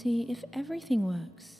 see if everything works.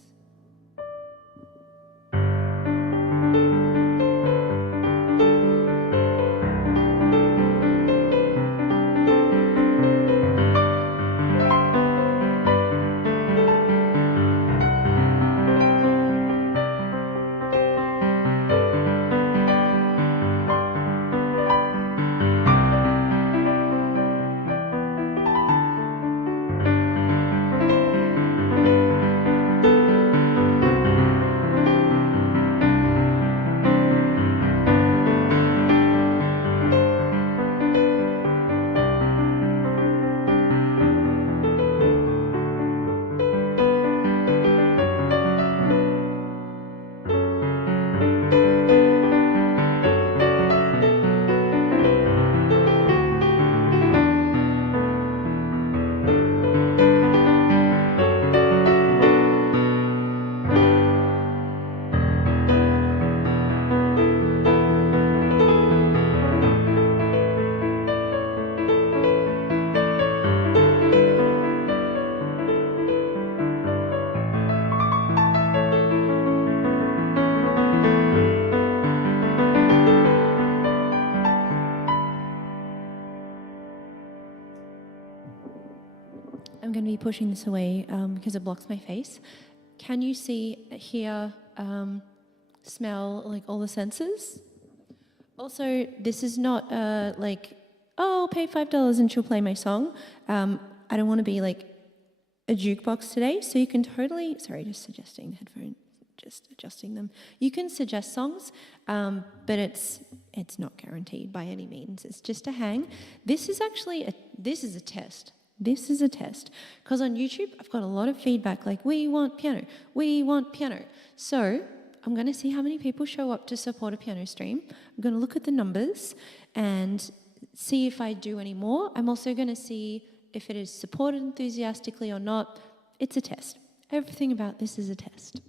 I'm going to be pushing this away because it blocks my face. Can you see, hear, smell, like all the senses? Also, this is not like, oh, I'll pay $5 and she'll play my song. I don't want to be like a jukebox today, so you can totally, sorry, just suggesting headphones, just adjusting them. You can suggest songs, but it's not guaranteed by any means. It's just a hang. This is actually, this is a test. This is a test. Because on YouTube, I've got a lot of feedback like, we want piano, we want piano. So I'm going to see how many people show up to support a piano stream. I'm going to look at the numbers and see if I do any more. I'm also going to see if it is supported enthusiastically or not. It's a test. Everything about this is a test.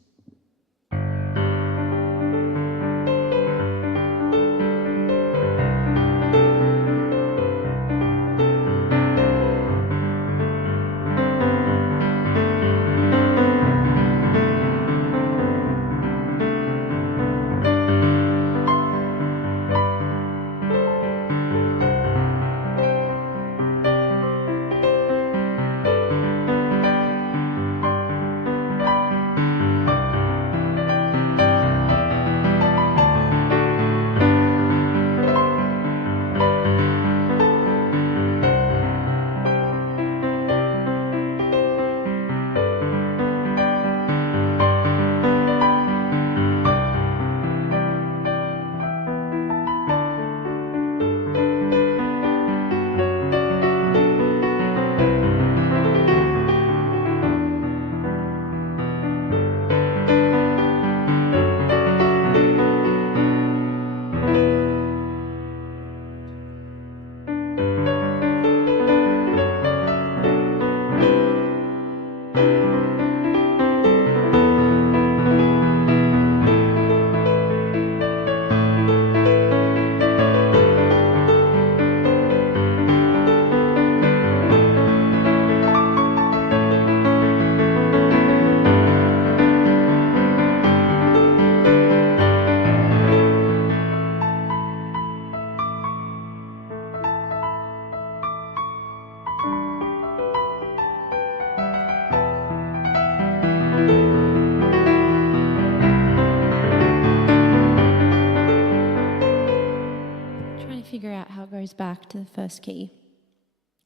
Figure out how it goes back to the first key,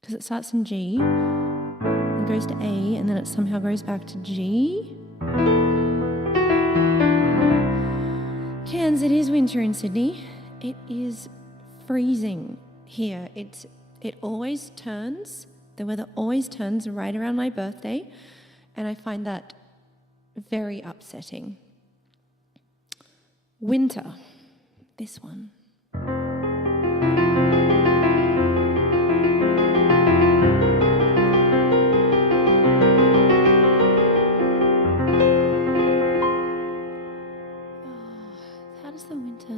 because it starts in G and goes to A and then it somehow goes back to G. Cairns, it is winter in Sydney. It is freezing here. It always turns, the weather always turns right around my birthday, and I find that very upsetting. Winter, this one.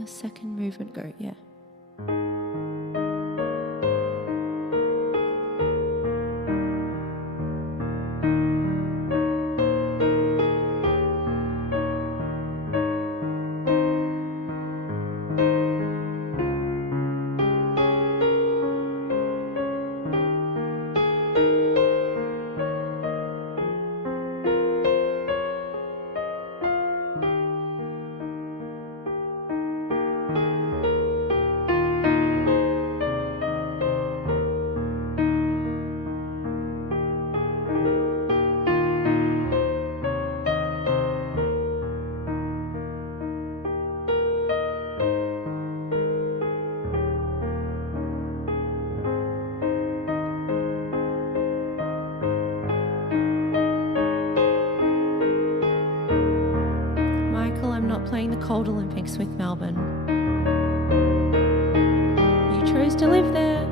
Second movement go, yeah. playing the Cold Olympics with Melbourne. You chose to live there.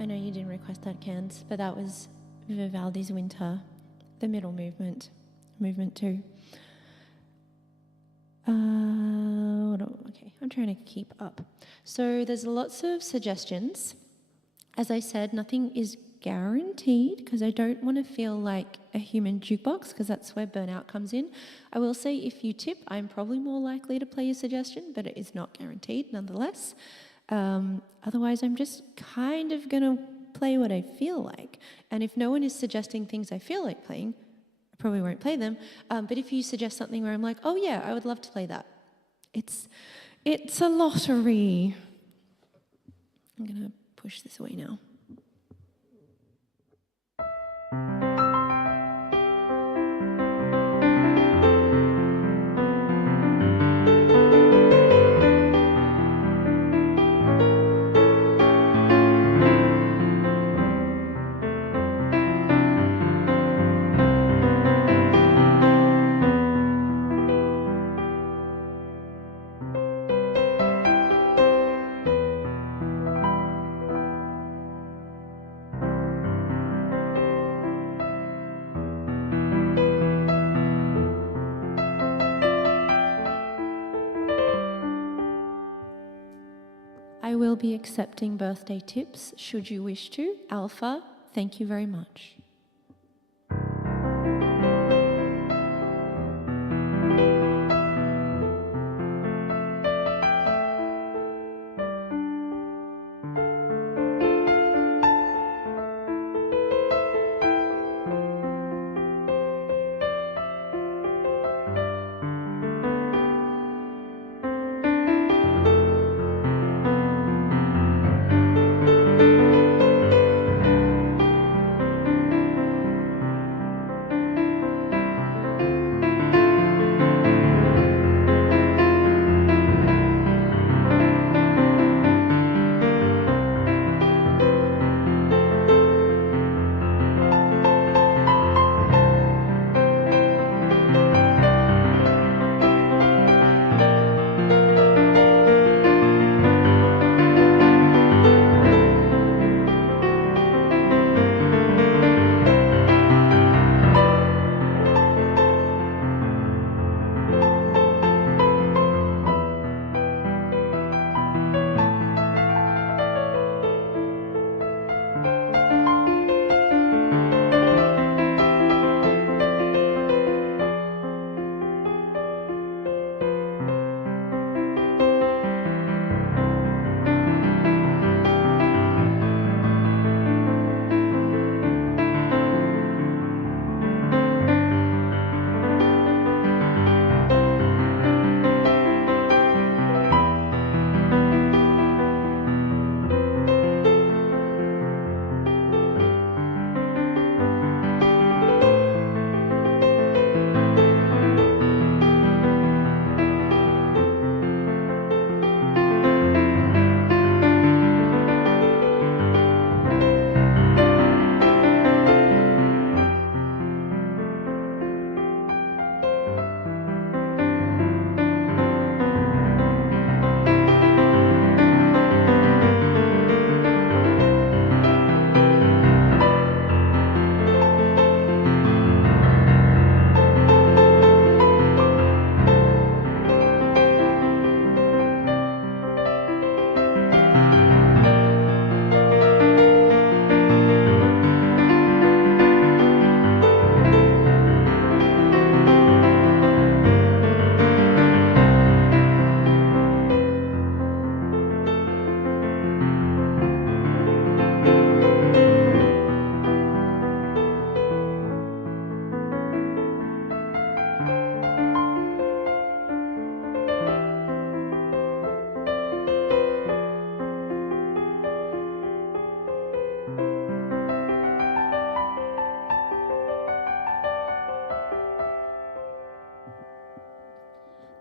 I know you didn't request that, Cans, but that was Vivaldi's Winter, the middle movement, movement 2. Okay, I'm trying to keep up. So there's lots of suggestions. As I said, nothing is guaranteed because I don't want to feel like a human jukebox because that's where burnout comes in. I will say if you tip, I'm probably more likely to play your suggestion, but it is not guaranteed nonetheless. Otherwise, I'm just kind of going to play what I feel like. And if no one is suggesting things I feel like playing, I probably won't play them. But if you suggest something where I'm like, oh yeah, I would love to play that. It's a lottery. I'm going to push this away now. I will be accepting birthday tips should you wish to. Alpha, thank you very much.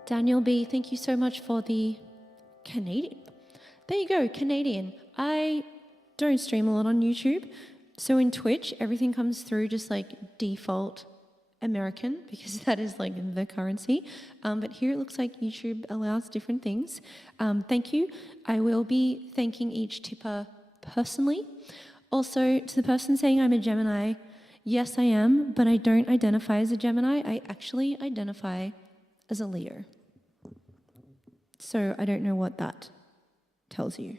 Daniel B, thank you so much for the Canadian. There you go, Canadian. I don't stream a lot on YouTube. So in Twitch, everything comes through just like default American because that is like the currency. But here it looks like YouTube allows different things. Thank you. I will be thanking each tipper personally. Also, to the person saying I'm a Gemini, yes, I am, but I don't identify as a Gemini. I actually identify as a Leo. So I don't know what that tells you.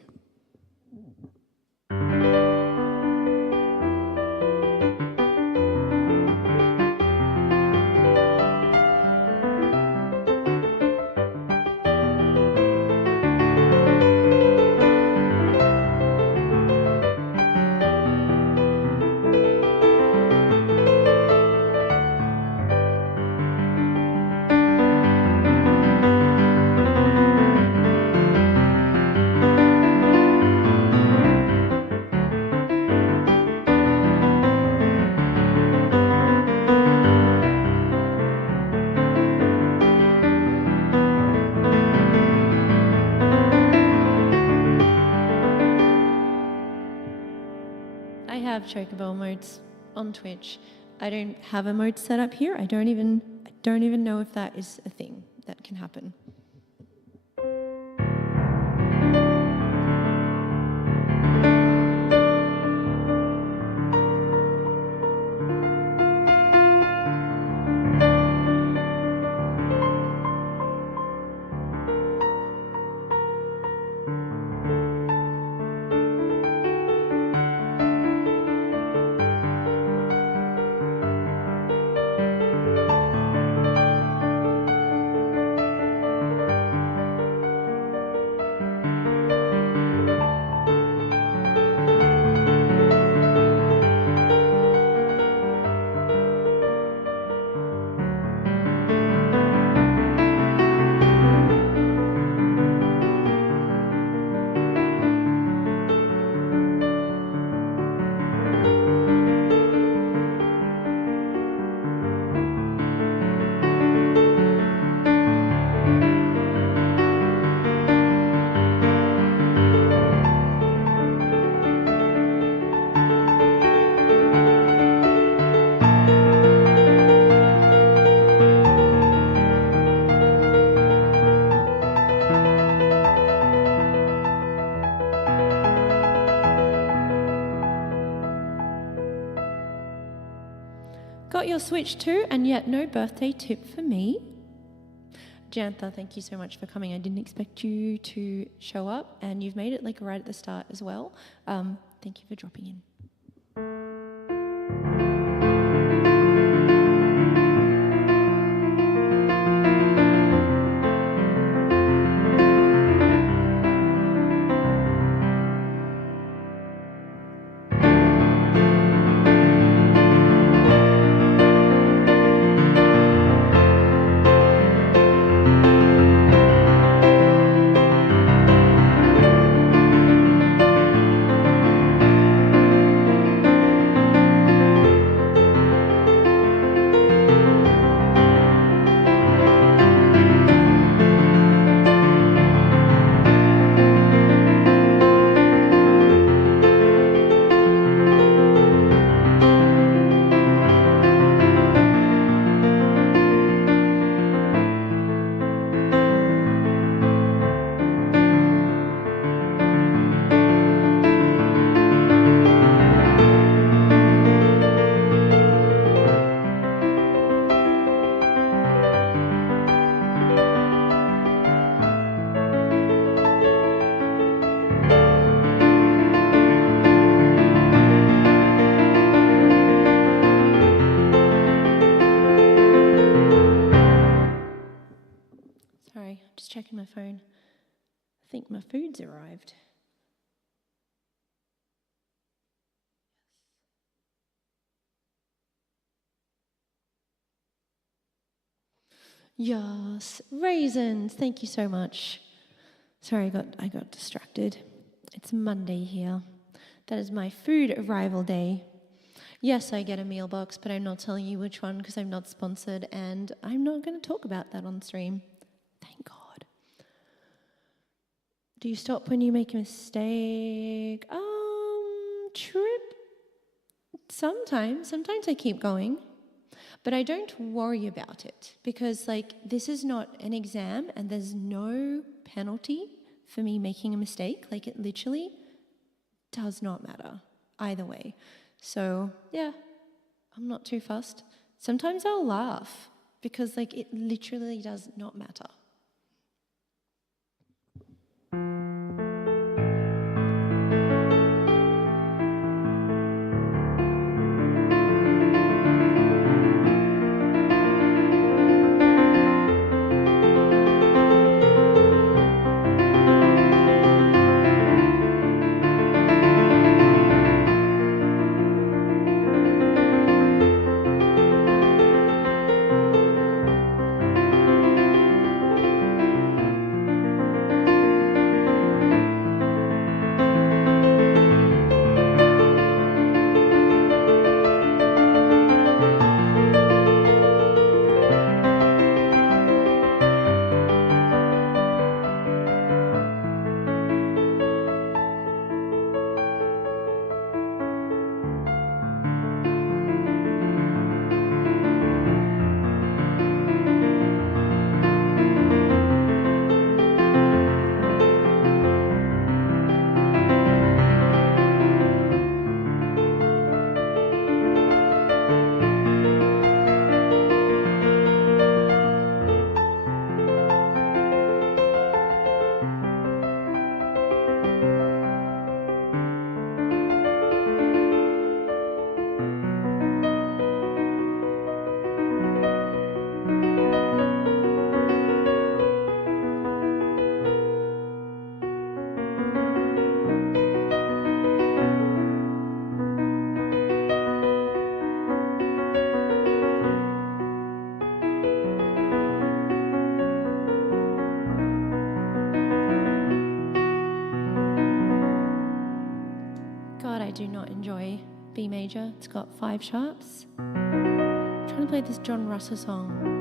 I have chocobo modes on Twitch. I don't have a mode set up here. I don't even know if that is a thing that can happen. Got your Switch too, and yet no birthday tip for me. Jantha, thank you so much for coming. I didn't expect you to show up, and you've made it like right at the start as well. Thank you for dropping in. Sorry, just checking my phone. I think my food's arrived. Yes, raisins. Thank you so much. Sorry, I got distracted. It's Monday here. That is my food arrival day. Yes, I get a meal box, but I'm not telling you which one because I'm not sponsored, and I'm not going to talk about that on stream. Do you stop when you make a mistake? Trip. Sometimes I keep going, but I don't worry about it because like this is not an exam and there's no penalty for me making a mistake. Like it literally does not matter either way. So yeah, I'm not too fussed. Sometimes I'll laugh because like it literally does not matter. God, I do not enjoy B major. It's got 5 sharps. I'm trying to play this John Russell song. No.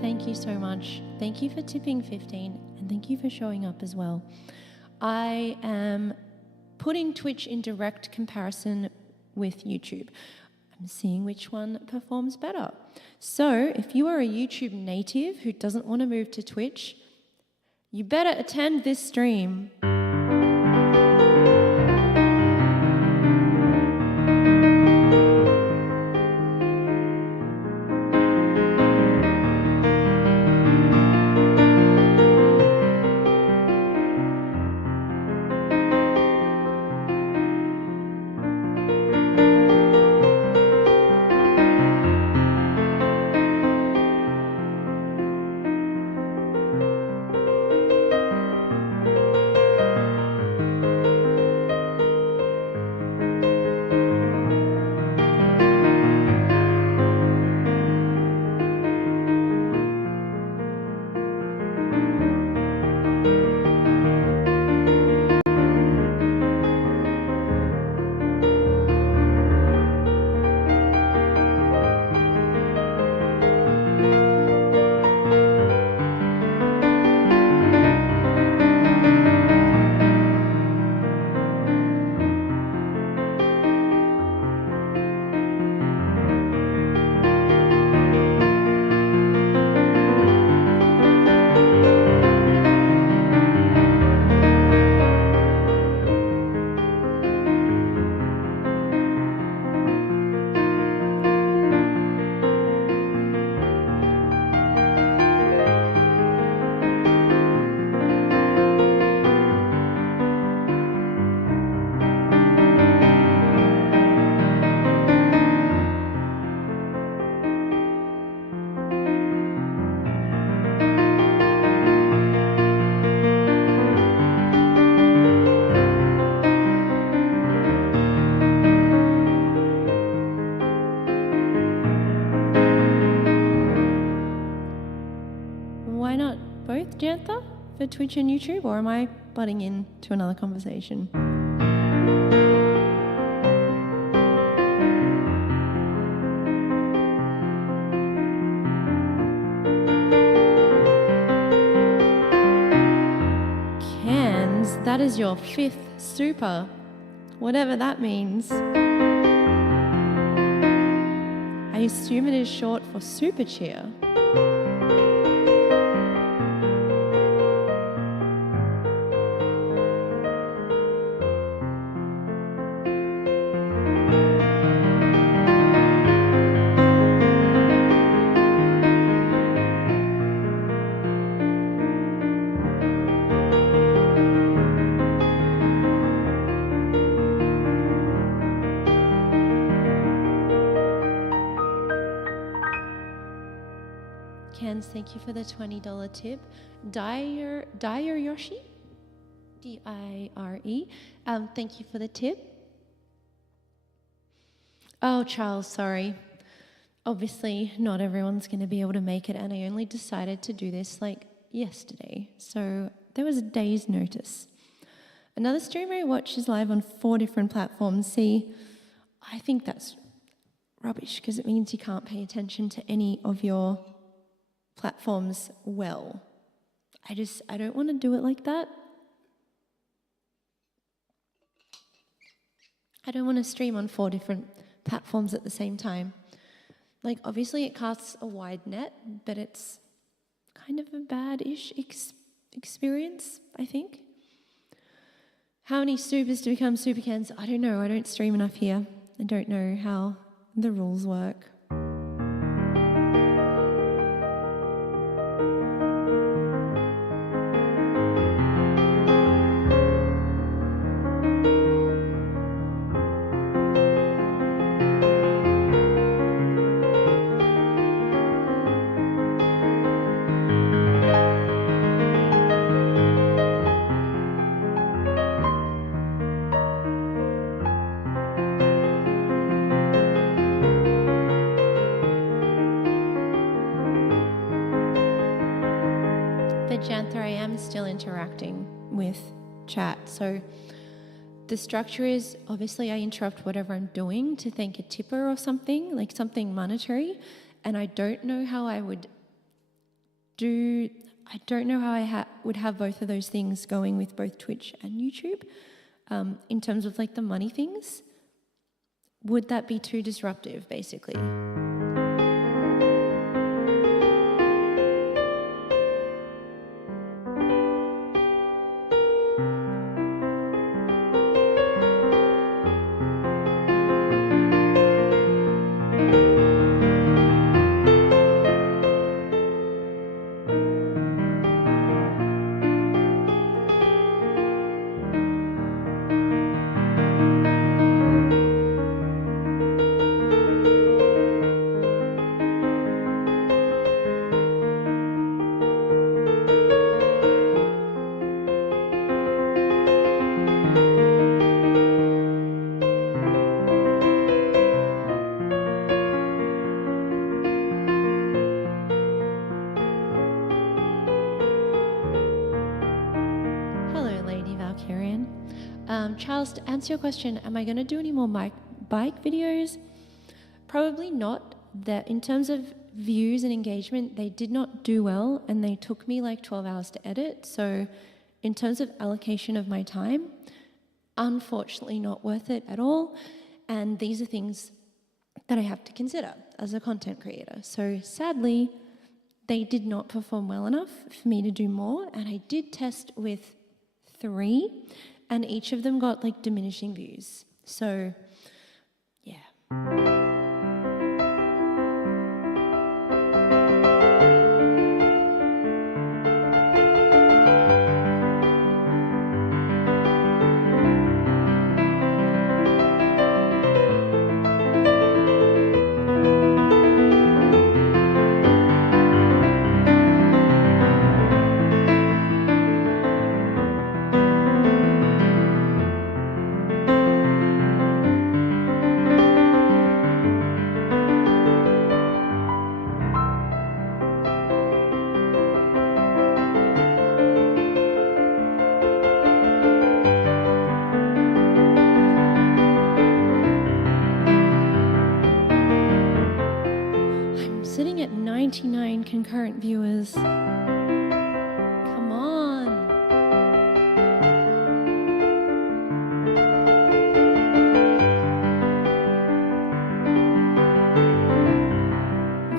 thank you so much. Thank you for tipping 15 and thank you for showing up as well. I am putting Twitch in direct comparison with YouTube. I'm seeing which one performs better. So if you are a YouTube native who doesn't want to move to Twitch, you better attend this stream. Why not both, Jantha, for Twitch and YouTube, or am I butting in to another conversation? Cans, that is your 5th super, whatever that means. I assume it is short for super cheer. Thank you for the $20 tip. Dire Yoshi, D-I-R-E. Thank you for the tip. Oh, Charles, sorry. Obviously, not everyone's going to be able to make it, and I only decided to do this like yesterday, so there was a day's notice. Another streamer I watch is live on 4 different platforms. See, I think that's rubbish because it means you can't pay attention to any of your platforms well. I don't want to do it like that. I don't want to stream on 4 different platforms at the same time. Like, obviously it casts a wide net, but it's kind of a bad-ish experience, I think. How many supers to become supercans? I don't know. I don't stream enough here. I don't know how the rules work. Jantha, I am still interacting with chat. So the structure is, obviously I interrupt whatever I'm doing to thank a tipper or something, like something monetary, and I don't know how I would I don't know how I would have both of those things going with both Twitch and YouTube. In terms of like the money things, would that be too disruptive, basically? Charles, to answer your question, am I going to do any more bike videos? Probably not. That in terms of views and engagement, they did not do well, and they took me like 12 hours to edit. So in terms of allocation of my time, unfortunately not worth it at all. And these are things that I have to consider as a content creator. So sadly, they did not perform well enough for me to do more. And I did test with 3, and each of them got like diminishing views. So, yeah. Sitting at 99 concurrent viewers. Come on.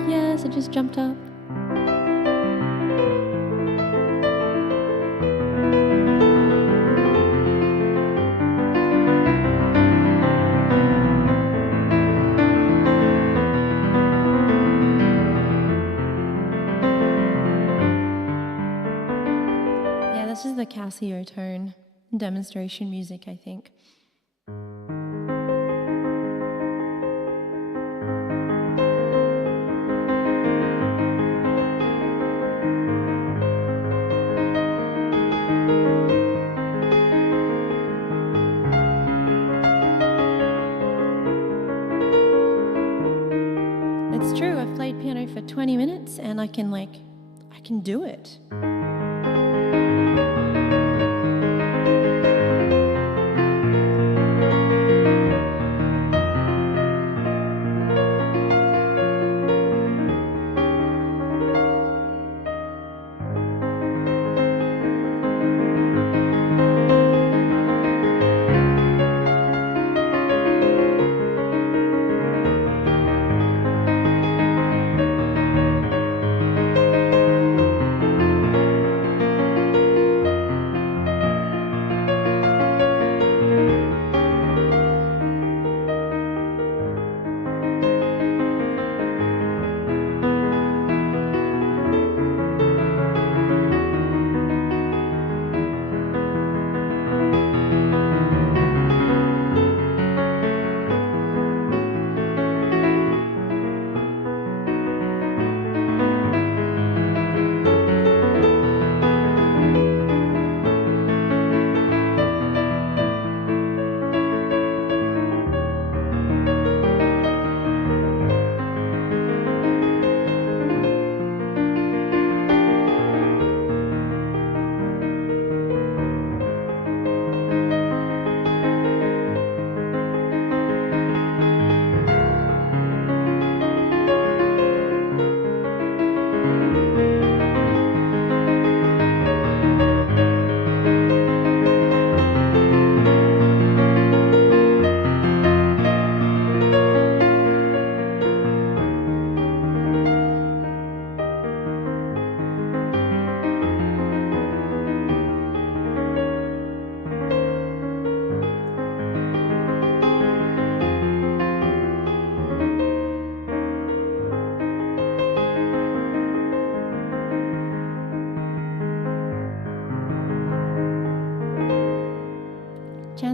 Yes, it just jumped up. This is the Casio tone demonstration music, I think. It's true, I've played piano for 20 minutes and I can do it.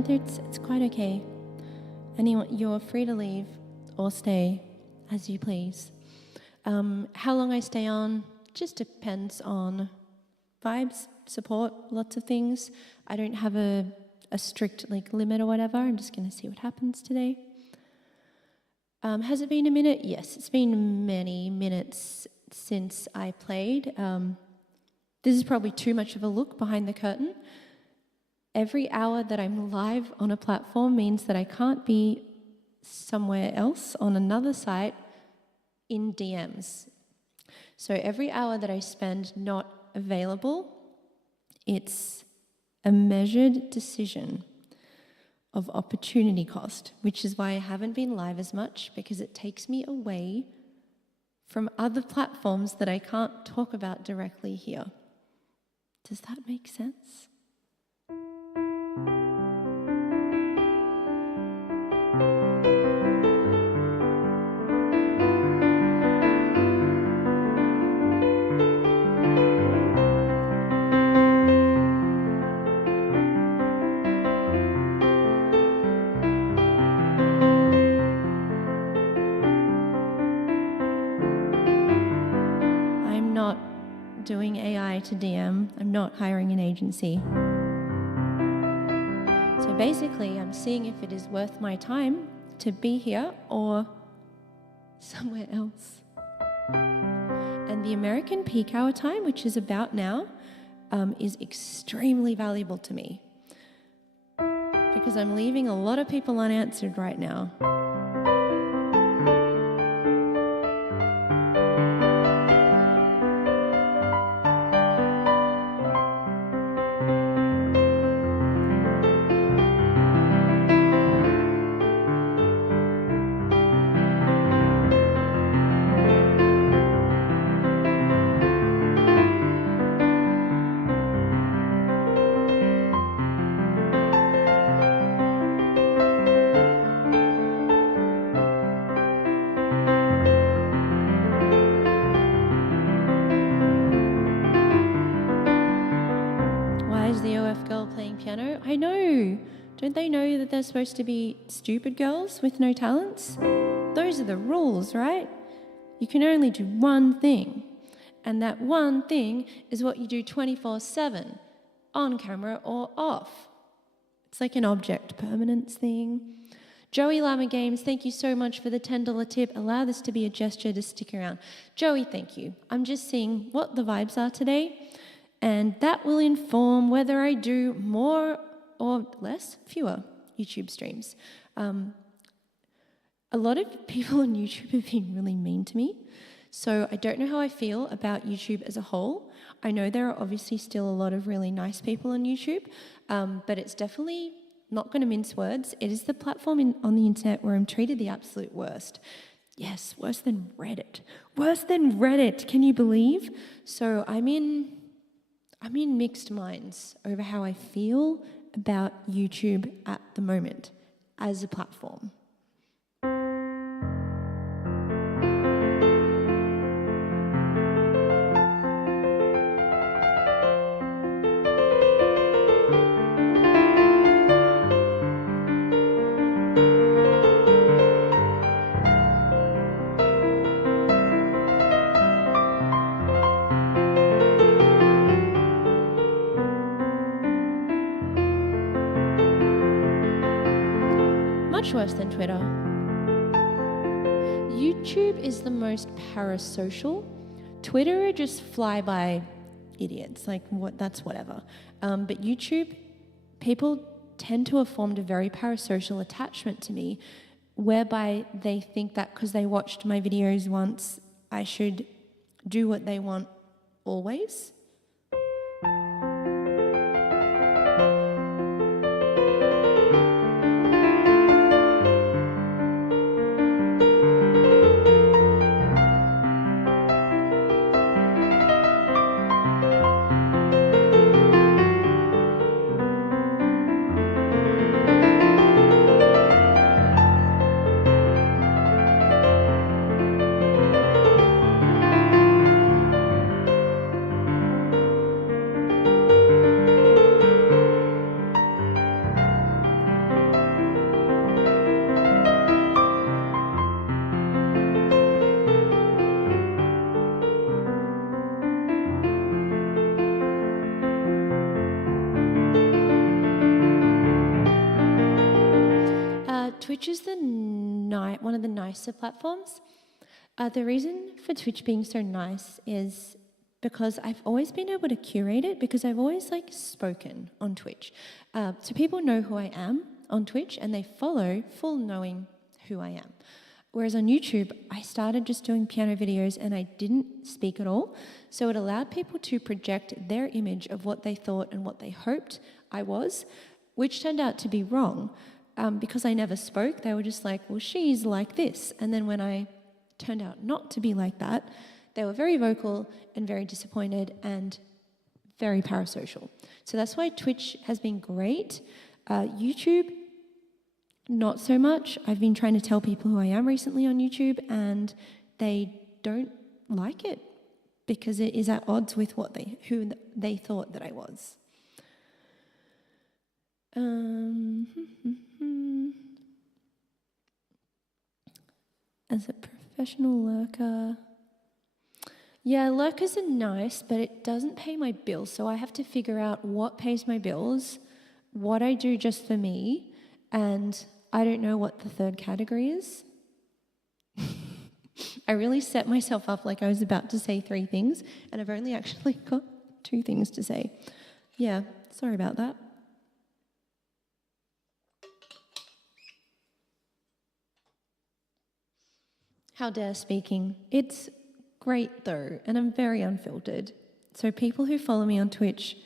it's quite okay. Anyone, you're free to leave or stay as you please. How long I stay on just depends on vibes, support, lots of things. I don't have a strict limit or whatever. I'm just going to see what happens today. Has it been a minute? Yes, it's been many minutes since I played. This is probably too much of a look behind the curtain. Every hour that I'm live on a platform means that I can't be somewhere else on another site in DMs. So every hour that I spend not available, it's a measured decision of opportunity cost, which is why I haven't been live as much, because it takes me away from other platforms that I can't talk about directly here. Does that make sense? I'm not doing AI to DM. I'm not hiring an agency. So basically, I'm seeing if it is worth my time to be here or somewhere else. And the American peak hour time, which is about now, is extremely valuable to me because I'm leaving a lot of people unanswered right now. Piano. I know. Don't they know that they're supposed to be stupid girls with no talents? Those are the rules, right? You can only do one thing. And that one thing is what you do 24/7, on camera or off. It's like an object permanence thing. Joey Lama Games, thank you so much for the $10 tip. Allow this to be a gesture to stick around. Joey, thank you. I'm just seeing what the vibes are today. And that will inform whether I do more or less, fewer YouTube streams. A lot of people on YouTube have been really mean to me. So I don't know how I feel about YouTube as a whole. I know there are obviously still a lot of really nice people on YouTube, but it's definitely not going to mince words. It is the platform on the internet where I'm treated the absolute worst. Yes, worse than Reddit. Worse than Reddit, can you believe? So I'm in mixed minds over how I feel about YouTube at the moment as a platform. Much worse than Twitter. YouTube is the most parasocial. Twitter are just fly-by idiots, that's whatever. But YouTube, people tend to have formed a very parasocial attachment to me, whereby they think that because they watched my videos once, I should do what they want always. Twitch is one of the nicer platforms. The reason for Twitch being so nice is because I've always been able to curate it, because I've always spoken on Twitch. So people know who I am on Twitch and they follow full knowing who I am. Whereas on YouTube, I started just doing piano videos and I didn't speak at all. So it allowed people to project their image of what they thought and what they hoped I was, which turned out to be wrong. Because I never spoke, they were just like, well, she's like this. And then when I turned out not to be like that, they were very vocal and very disappointed and very parasocial. So that's why Twitch has been great. YouTube, not so much. I've been trying to tell people who I am recently on YouTube and they don't like it because it is at odds with who they thought that I was. As a professional lurker, yeah, lurkers are nice, but it doesn't pay my bills. So I have to figure out what pays my bills, what I do just for me, and I don't know what the third category is. I really set myself up like I was about to say 3 things, and I've only actually got 2 things to say. Yeah, sorry about that. How dare speaking. It's great though, and I'm very unfiltered. So people who follow me on Twitch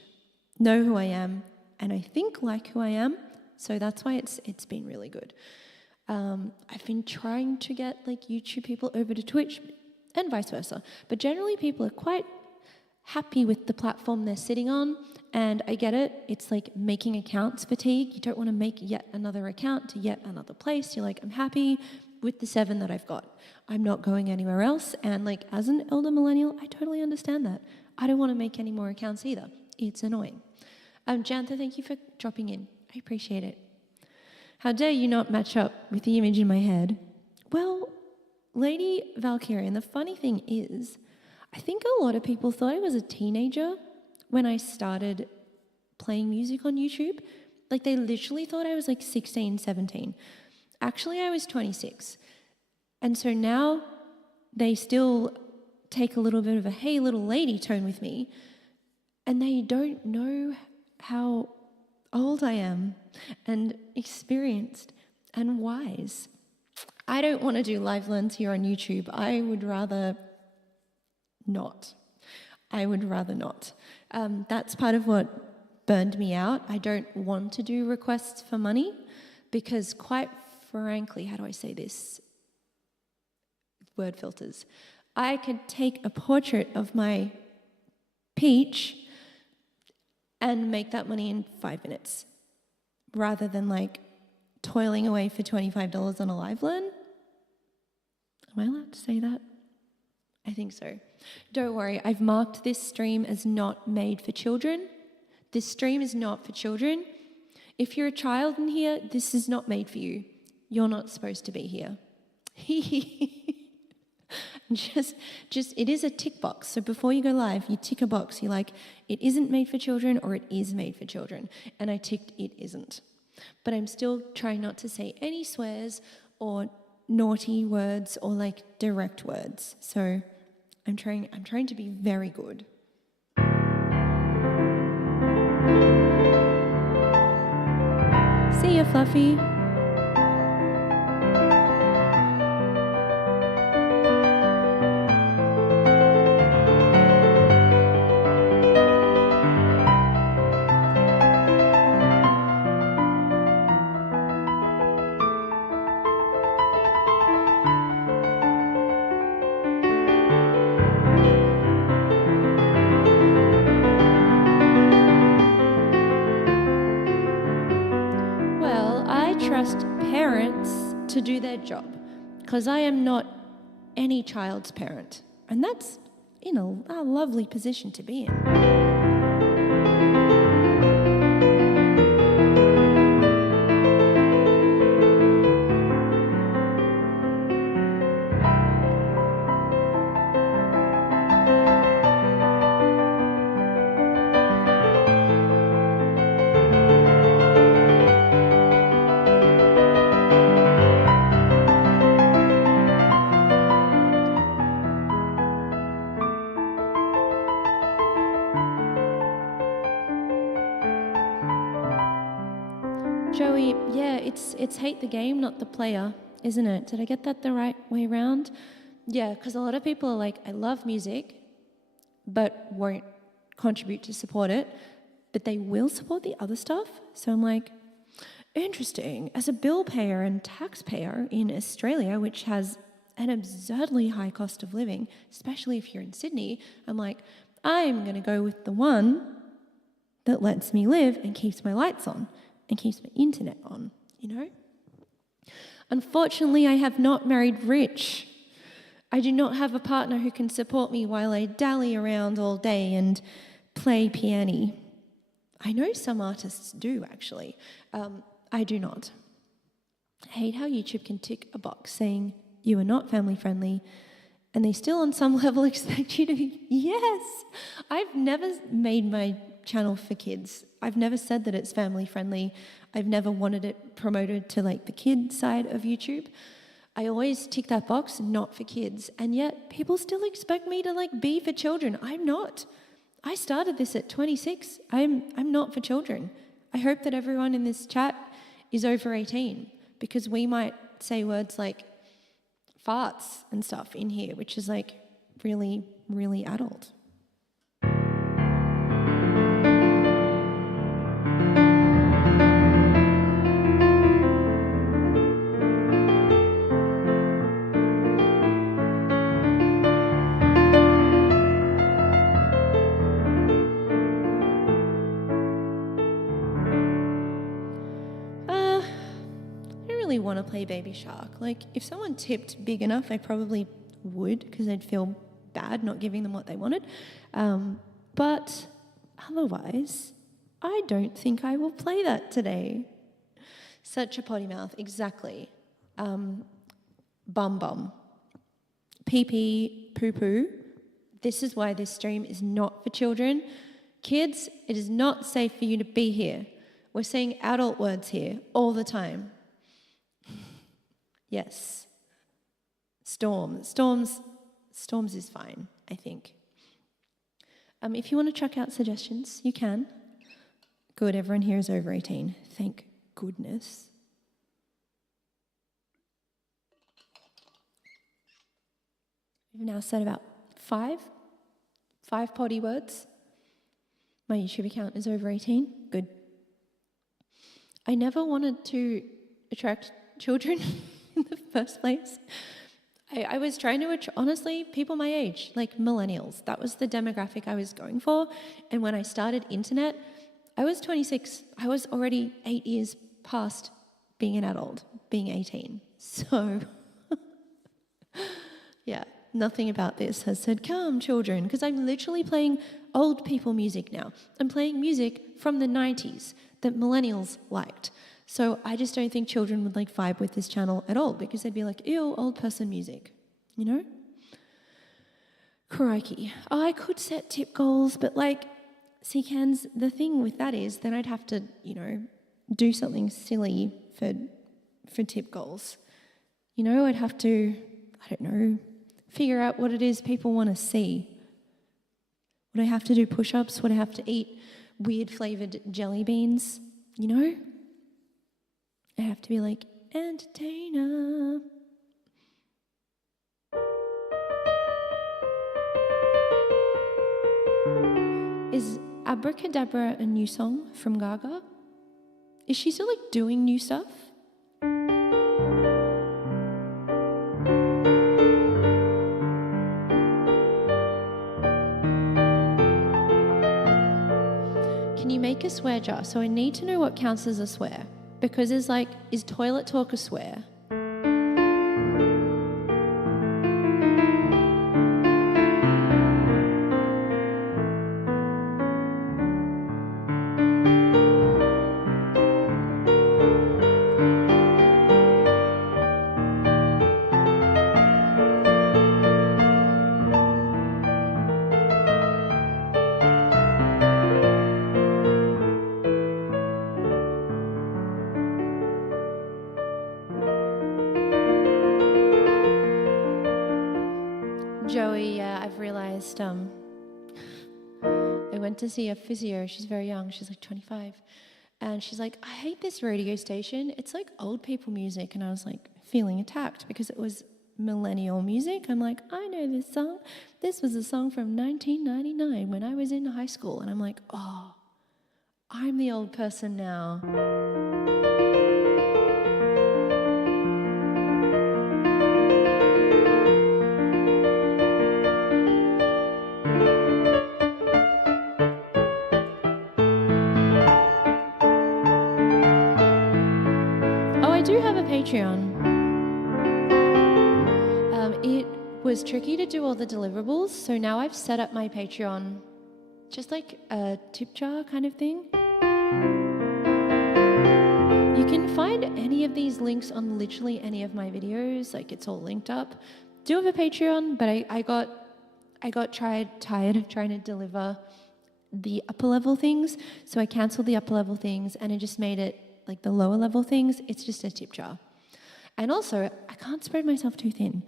know who I am, and I think like who I am, so that's why it's been really good. I've been trying to get YouTube people over to Twitch and vice versa, but generally people are quite happy with the platform they're sitting on, and I get it. It's like making accounts fatigue. You don't want to make yet another account to yet another place. You're like, I'm happy with the 7 that I've got. I'm not going anywhere else, and as an elder millennial, I totally understand that. I don't want to make any more accounts either. It's annoying. Jantha, thank you for dropping in. I appreciate it. How dare you not match up with the image in my head? Well, Lady Valkyrie, and the funny thing is, I think a lot of people thought I was a teenager when I started playing music on YouTube. They literally thought I was 16, 17. Actually, I was 26. And so now they still take a little bit of a hey, little lady tone with me, and they don't know how old I am and experienced and wise. I don't want to do live learns here on YouTube. I would rather not. That's part of what burned me out. I don't want to do requests for money because, quite frankly, how do I say this? Word filters. I could take a portrait of my peach and make that money in 5 minutes rather than toiling away for $25 on a live learn. Am I allowed to say that? I think so. Don't worry, I've marked this stream as not made for children. This stream is not for children. If you're a child in here, this is not made for you. You're not supposed to be here. Just it is a tick box. So before you go live, you tick a box. You're like, it isn't made for children or it is made for children. And I ticked it isn't. But I'm still trying not to say any swears or naughty words or direct words. So I'm trying to be very good. See ya, Fluffy. To do their job, because I am not any child's parent, and that's a lovely position to be in. Joey, yeah, it's hate the game, not the player, isn't it? Did I get that the right way around? Yeah, because a lot of people are like, I love music, but won't contribute to support it, but they will support the other stuff. So I'm like, interesting. As a bill payer and taxpayer in Australia, which has an absurdly high cost of living, especially if you're in Sydney, I'm like, I'm going to go with the one that lets me live and keeps my lights on and keeps my internet on, you know? Unfortunately, I have not married rich. I do not have a partner who can support me while I dally around all day and play piano. I know some artists do, actually. I do not. I hate how YouTube can tick a box saying you are not family friendly, and they still on some level expect you to be, yes! I've never made my channel for kids. I've never said that it's family friendly. I've never wanted it promoted to like the kid side of YouTube. I always tick that box, not for kids, and yet people still expect me to like be for children. I'm not. I started this at 26. I'm not for children. I hope that everyone in this chat is over 18, because we might say words like farts and stuff in here, which is like really, really adult. Want to play Baby Shark. Like, if someone tipped big enough, I probably would, because I'd feel bad not giving them what they wanted. But otherwise, I don't think I will play that today. Such a potty mouth, exactly. Bum bum. Pee pee, poo poo. This is why this stream is not for children. Kids, it is not safe for you to be here. We're saying adult words here all the time. Yes. Storms is fine, I think. If you want to chuck out suggestions, you can. Good, everyone here is over 18. Thank goodness. We've now said about five potty words. My YouTube account is over 18. Good. I never wanted to attract children in the first place. I was trying to, honestly, people my age, like millennials. That was the demographic I was going for. And when I started internet, I was 26. I was already 8 years past being an adult, being 18. So, yeah, nothing about this has said, come, children, because I'm literally playing old people music now. I'm playing music from the 90s that millennials liked. So I just don't think children would like vibe with this channel at all, because they'd be like, ew, old person music, you know? Crikey. I could set tip goals, but like, see, Cans, the thing with that is then I'd have to, you know, do something silly for tip goals. You know, I'd have to, I don't know, figure out what it is people want to see. Would I have to do push-ups? Would I have to eat weird flavoured jelly beans? You know? I have to be like, entertainer. Is Abracadabra a new song from Gaga? Is she still like doing new stuff? Can you make a swear jar? So I need to know what counts as a swear. Because there's like, is toilet talk a swear? Joey, yeah, I've realised I went to see a physio. She's very young. She's like 25. And she's like, I hate this radio station. It's like old people music. And I was like feeling attacked because it was millennial music. I'm like, I know this song. This was a song from 1999 when I was in high school. And I'm like, oh, I'm the old person now. Oh, I do have a Patreon. It was tricky to do all the deliverables, so now I've set up my Patreon just like a tip jar kind of thing. You can find any of these links on literally any of my videos, like it's all linked up. Do have a Patreon, but I got tired of trying to deliver the upper level things, so I canceled the upper level things and I just made it like the lower level things. It's just a tip jar. And also, I can't spread myself too thin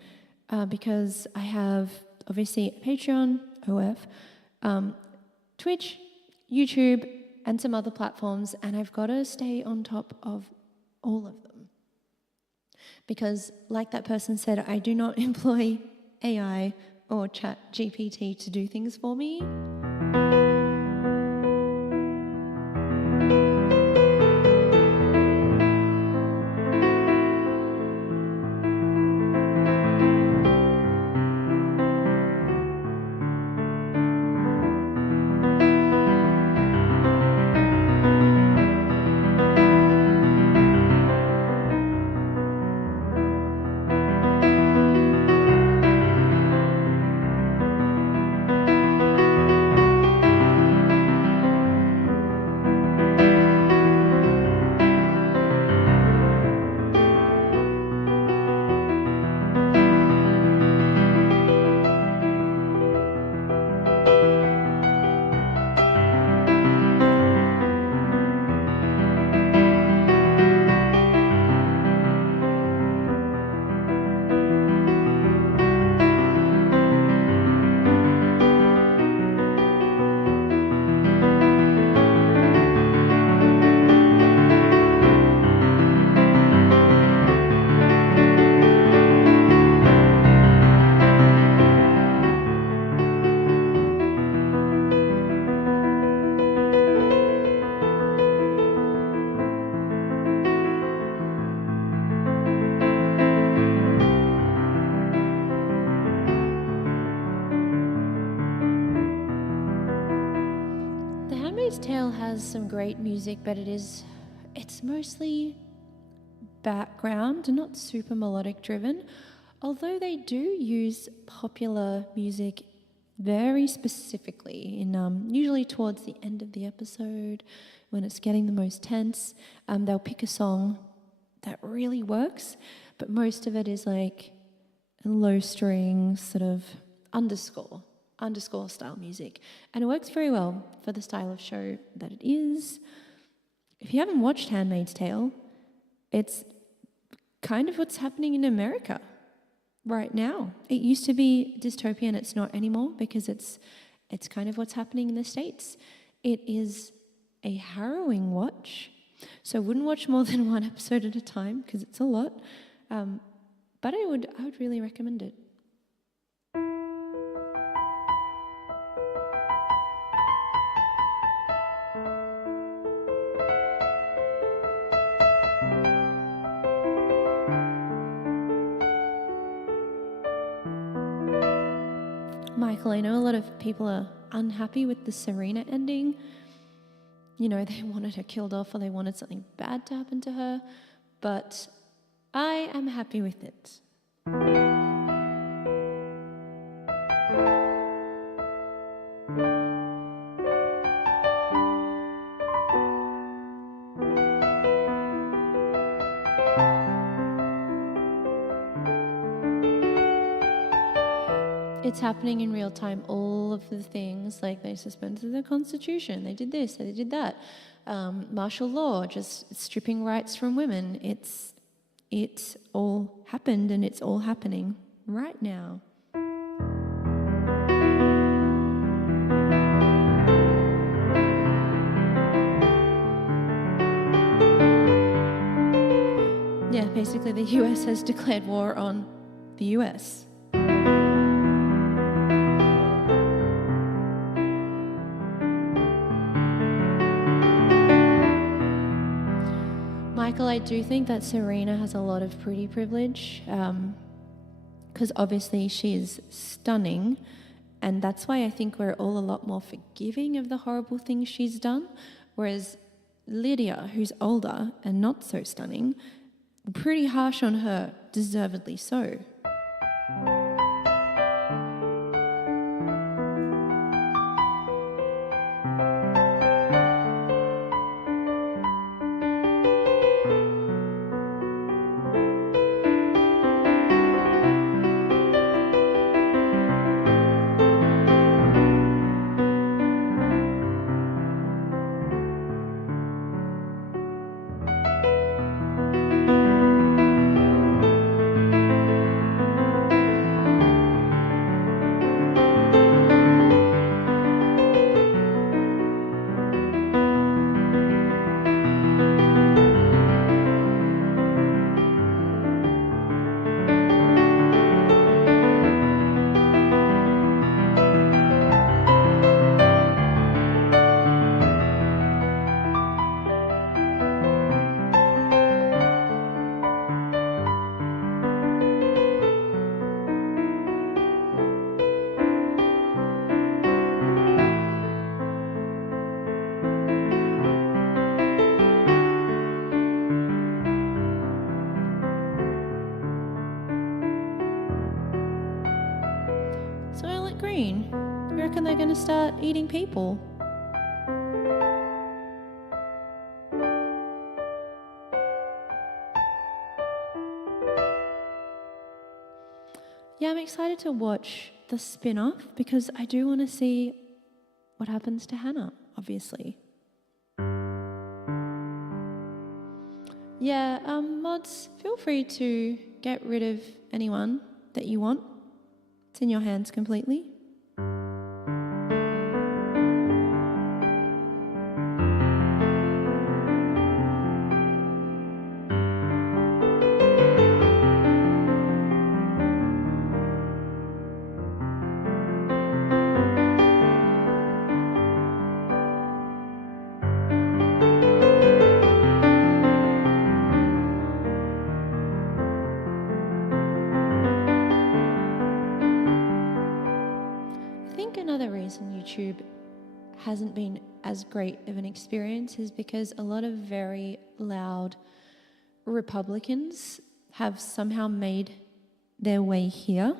because I have obviously Patreon, OF, Twitch, YouTube, and some other platforms, and I've got to stay on top of all of them. Because, like that person said, I do not employ AI or Chat GPT to do things for me. Tale has some great music, but it's mostly background, not super melodic driven, although they do use popular music very specifically in usually towards the end of the episode when it's getting the most tense. They'll pick a song that really works, but most of it is like low string sort of underscore style music, and it works very well for the style of show that it is. If you haven't watched Handmaid's Tale, it's kind of what's happening in America right now. It used to be dystopian, it's not anymore because it's kind of what's happening in the States. It is a harrowing watch, so I wouldn't watch more than one episode at a time because it's a lot, but I would really recommend it. Michael, I know a lot of people are unhappy with the Serena ending. You know, they wanted her killed off or they wanted something bad to happen to her, but I am happy with it. It's happening in real time, all of the things, like they suspended the Constitution, they did this, they did that. Martial law, just stripping rights from women. It's all happened and it's all happening right now. basically the US has declared war on the US. Michael, I do think that Serena has a lot of pretty privilege, because obviously she is stunning, and that's why I think we're all a lot more forgiving of the horrible things she's done, whereas Lydia, who's older and not so stunning, pretty harsh on her, deservedly so. Soylent Green, you reckon they're going to start eating people? Yeah, I'm excited to watch the spin-off because I do want to see what happens to Hannah, obviously. Yeah, mods, feel free to get rid of anyone that you want. It's in your hands completely. Another reason YouTube hasn't been as great of an experience is because a lot of very loud Republicans have somehow made their way here.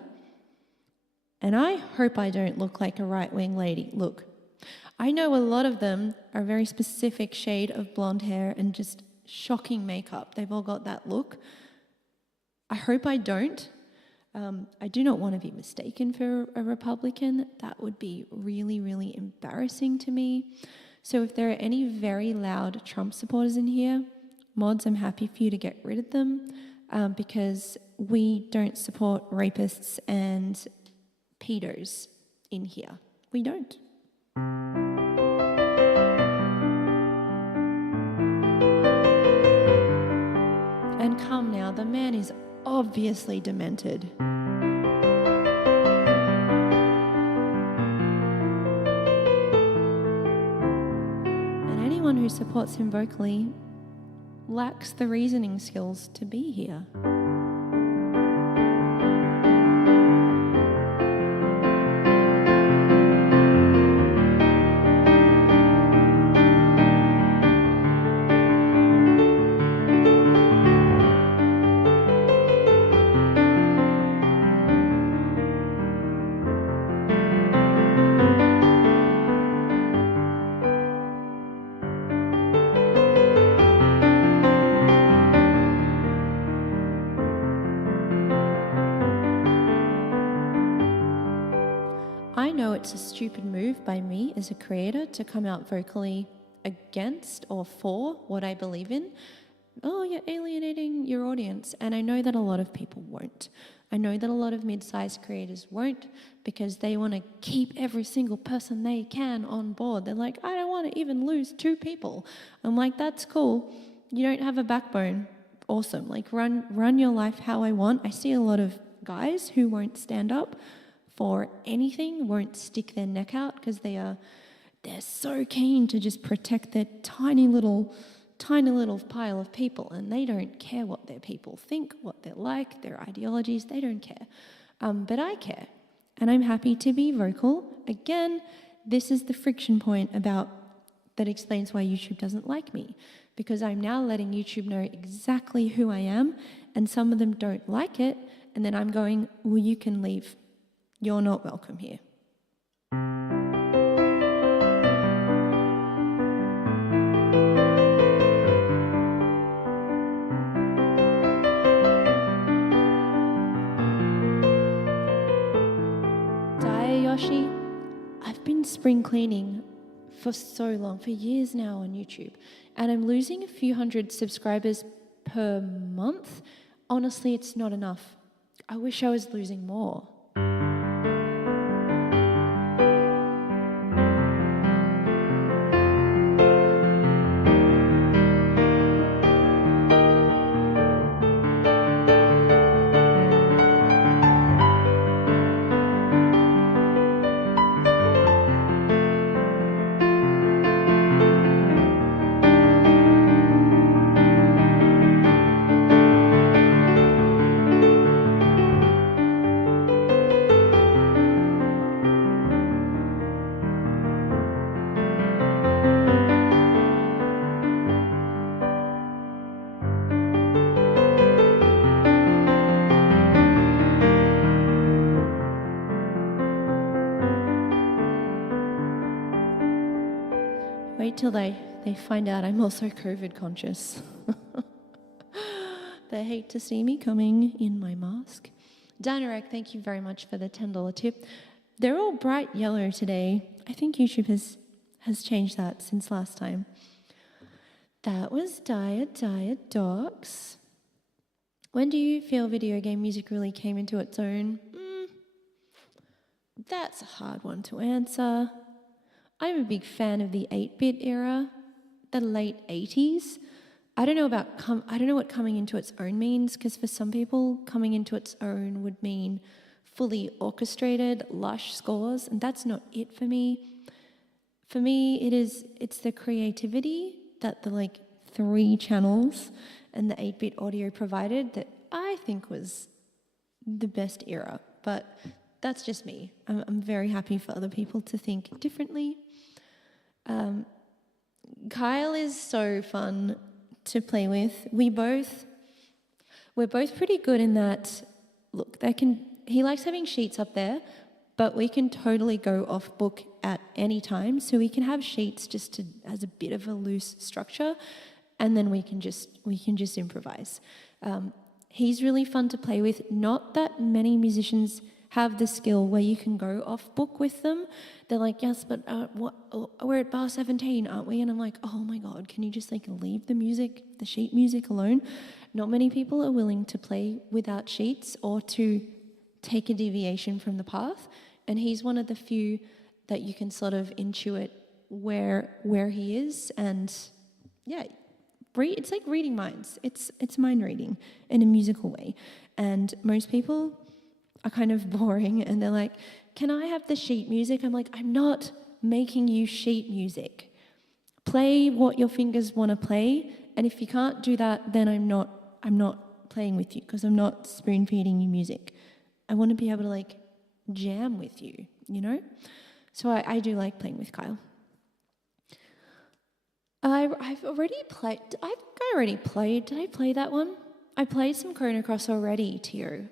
And I hope I don't look like a right-wing lady. Look, I know a lot of them are a very specific shade of blonde hair and just shocking makeup. They've all got that look. I hope I don't. I do not want to be mistaken for a Republican. That would be really, really embarrassing to me. So if there are any very loud Trump supporters in here, mods, I'm happy for you to get rid of them because we don't support rapists and pedos in here. We don't. And come now, the man is obviously demented. And anyone who supports him vocally lacks the reasoning skills to be here. I know it's a stupid move by me as a creator to come out vocally against or for what I believe in. Oh, you're alienating your audience. And I know that a lot of people won't. I know that a lot of mid-sized creators won't because they want to keep every single person they can on board. They're like, I don't want to even lose 2 people. I'm like, that's cool. You don't have a backbone. awesome. Like run your life how I want. I see a lot of guys who won't stand up for anything, won't stick their neck out because they're so keen to just protect their tiny little pile of people, and they don't care what their people think, what they're like, their ideologies. They don't care. But I care, and I'm happy to be vocal. Again, this is the friction point that explains why YouTube doesn't like me, because I'm now letting YouTube know exactly who I am, and some of them don't like it, and then I'm going, well, you can leave. You're not welcome here. Yoshi, I've been spring cleaning for so long, for years now on YouTube, and I'm losing a few hundred subscribers per month. Honestly, it's not enough. I wish I was losing more. Wait till they find out I'm also COVID conscious. They hate to see me coming in my mask. Dinarek, thank you very much for the $10 tip. They're all bright yellow today. I think YouTube has changed that since last time. That was Diet Dogs. When do you feel video game music really came into its own? That's a hard one to answer. I'm a big fan of the 8-bit era, the late 80s. I don't know what coming into its own means, because for some people, coming into its own would mean fully orchestrated, lush scores, and that's not it for me. For me, it's the creativity that the 3 channels and the 8-bit audio provided that I think was the best era. But that's just me. I'm very happy for other people to think differently. Kyle is so fun to play with. We're both pretty good in that. Look, he likes having sheets up there, but we can totally go off book at any time. So we can have sheets just as a bit of a loose structure, and then we can just improvise. He's really fun to play with. Not that many musicians have the skill where you can go off book with them. They're like, yes, but we're at bar 17, aren't we? And I'm like, oh my God, can you just leave the sheet music alone? Not many people are willing to play without sheets or to take a deviation from the path. And he's one of the few that you can sort of intuit where he is. And yeah, it's like reading minds. It's mind reading in a musical way. And most people are kind of boring, and they're like, can I have the sheet music? I'm like, I'm not making you sheet music. Play what your fingers want to play, and if you can't do that, then I'm not playing with you, because I'm not spoon feeding you music. I want to be able to jam with you, So I do like playing with Kyle. I've already played. I think I already played. Did I play that one? I played some Chrono Cross already, Tio.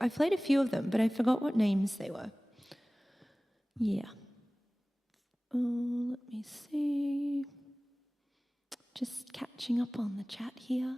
I played a few of them, but I forgot what names they were. Yeah. Let me see. Just catching up on the chat here.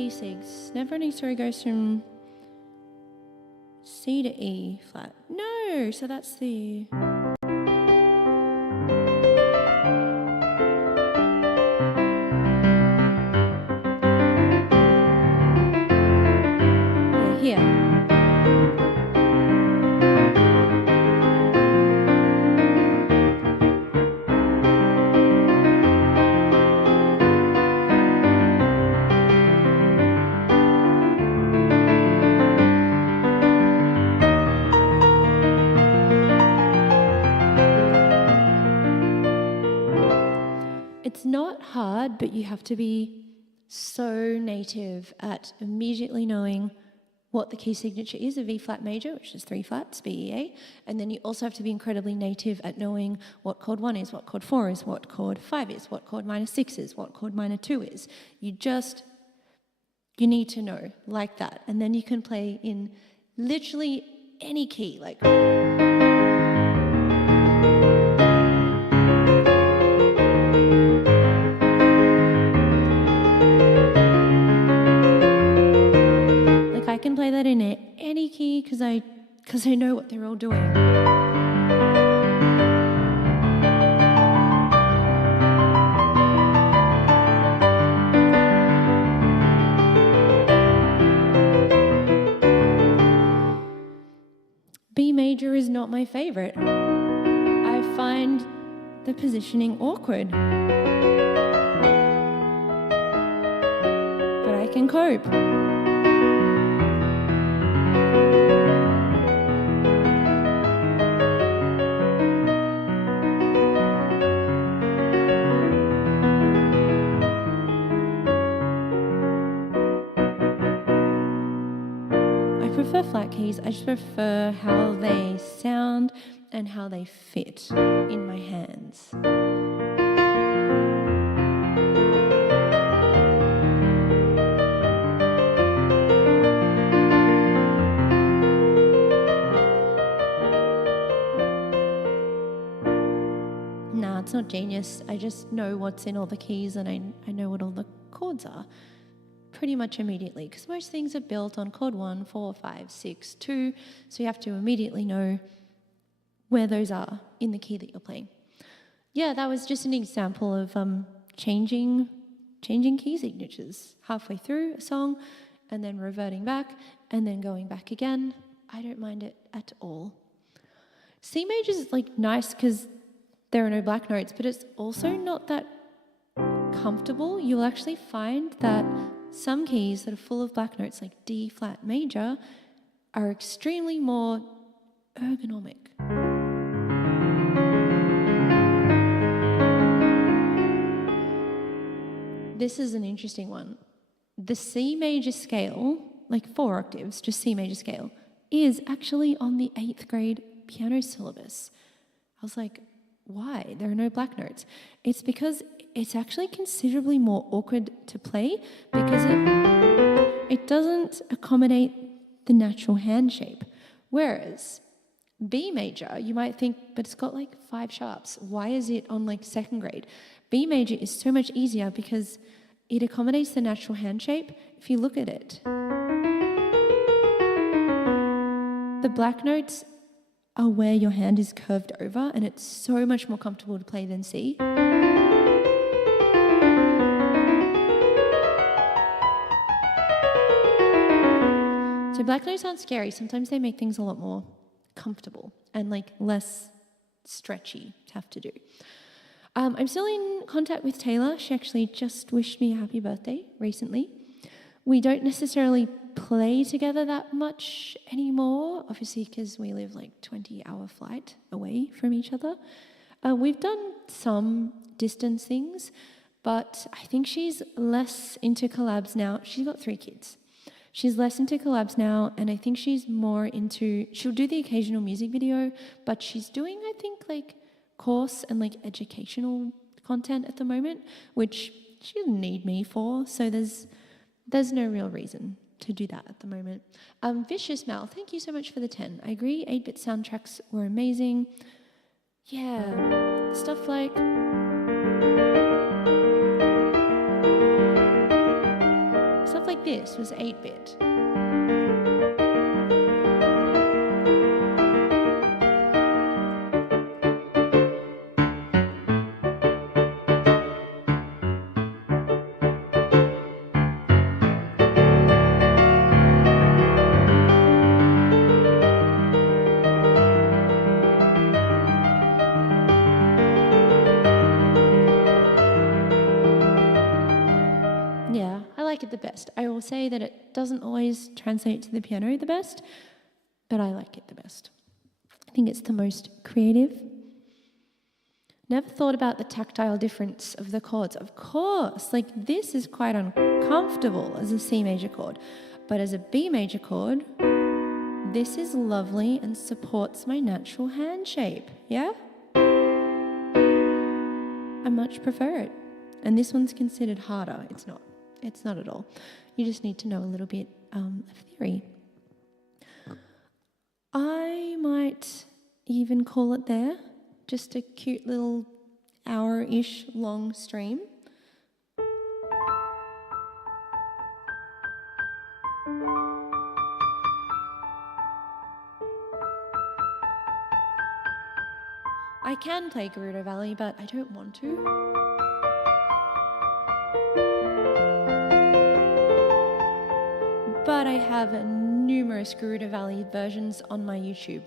key sigs. Never ending story goes from C to E flat. No, so that's the... Yeah, here. It's not hard, but you have to be so native at immediately knowing what the key signature is of E flat major, which is 3 flats, B, E, A. And then you also have to be incredibly native at knowing what chord 1 is, what chord 4 is, what chord 5 is, what chord minor 6 is, what chord minor 2 is. You need to know like that. And then you can play in literally any key, like... I can play that in any key because I know what they're all doing. B major is not my favorite. I find the positioning awkward. But I can cope. I prefer flat keys. I just prefer how they sound and how they fit in my hands. Nah, it's not genius. I just know what's in all the keys and I know what all the chords are pretty much immediately, because most things are built on chord 1, 4, 5, 6, 2, so you have to immediately know where those are in the key that you're playing. Yeah, that was just an example of changing key signatures halfway through a song and then reverting back and then going back again. I don't mind it at all. C major is like nice because there are no black notes, but it's also not that comfortable. You'll actually find that some keys that are full of black notes, like D flat major, are extremely more ergonomic. This is an interesting one. The C major scale, like 4 octaves, just C major scale, is actually on the 8th grade piano syllabus. I was like, why? There are no black notes. It's because it's actually considerably more awkward to play because it doesn't accommodate the natural hand shape. Whereas B major, you might think, but it's got like 5 sharps. Why is it on like 2nd grade? B major is so much easier because it accommodates the natural hand shape. If you look at it, the black notes are where your hand is curved over, and it's so much more comfortable to play than C. So black notes aren't scary. Sometimes they make things a lot more comfortable and like less stretchy to have to do. I'm still in contact with Taylor. She actually just wished me a happy birthday recently. We don't necessarily play together that much anymore, obviously because we live like 20-hour flight away from each other. We've done some distance things, but I think she's less into collabs now. She's got 3 kids. She's less into collabs now, and I think she's more into, she'll do the occasional music video, but she's doing, I think, like course and like educational content at the moment, which she doesn't need me for, so there's no real reason to do that at the moment. Vicious Mal, thank you so much for the 10. I agree, 8-bit soundtracks were amazing. Yeah, stuff like this was 8-bit. Yeah, I like it the best. I will say that it doesn't always translate to the piano the best, but I like it the best. I think it's the most creative. Never thought about the tactile difference of the chords. Of course, like this is quite uncomfortable as a C major chord, but as a B major chord, this is lovely and supports my natural hand shape, yeah? I much prefer it. And this one's considered harder. It's not. It's not at all. You just need to know a little bit of theory. I might even call it there. Just a cute little hour-ish long stream. I can play Gerudo Valley, but I don't want to. But I have numerous Gerudo Valley versions on my YouTube.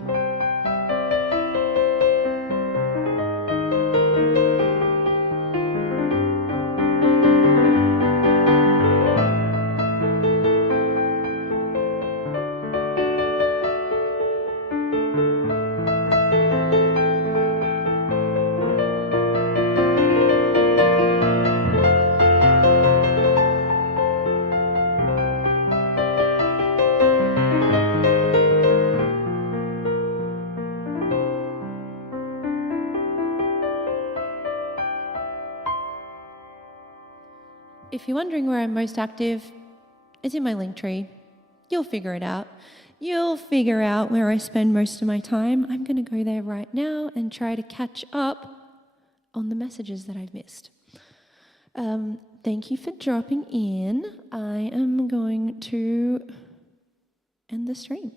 If you're wondering where I'm most active, it's in my link tree. You'll figure it out. You'll figure out where I spend most of my time. I'm going to go there right now and try to catch up on the messages that I've missed. Thank you for dropping in. I am going to end the stream.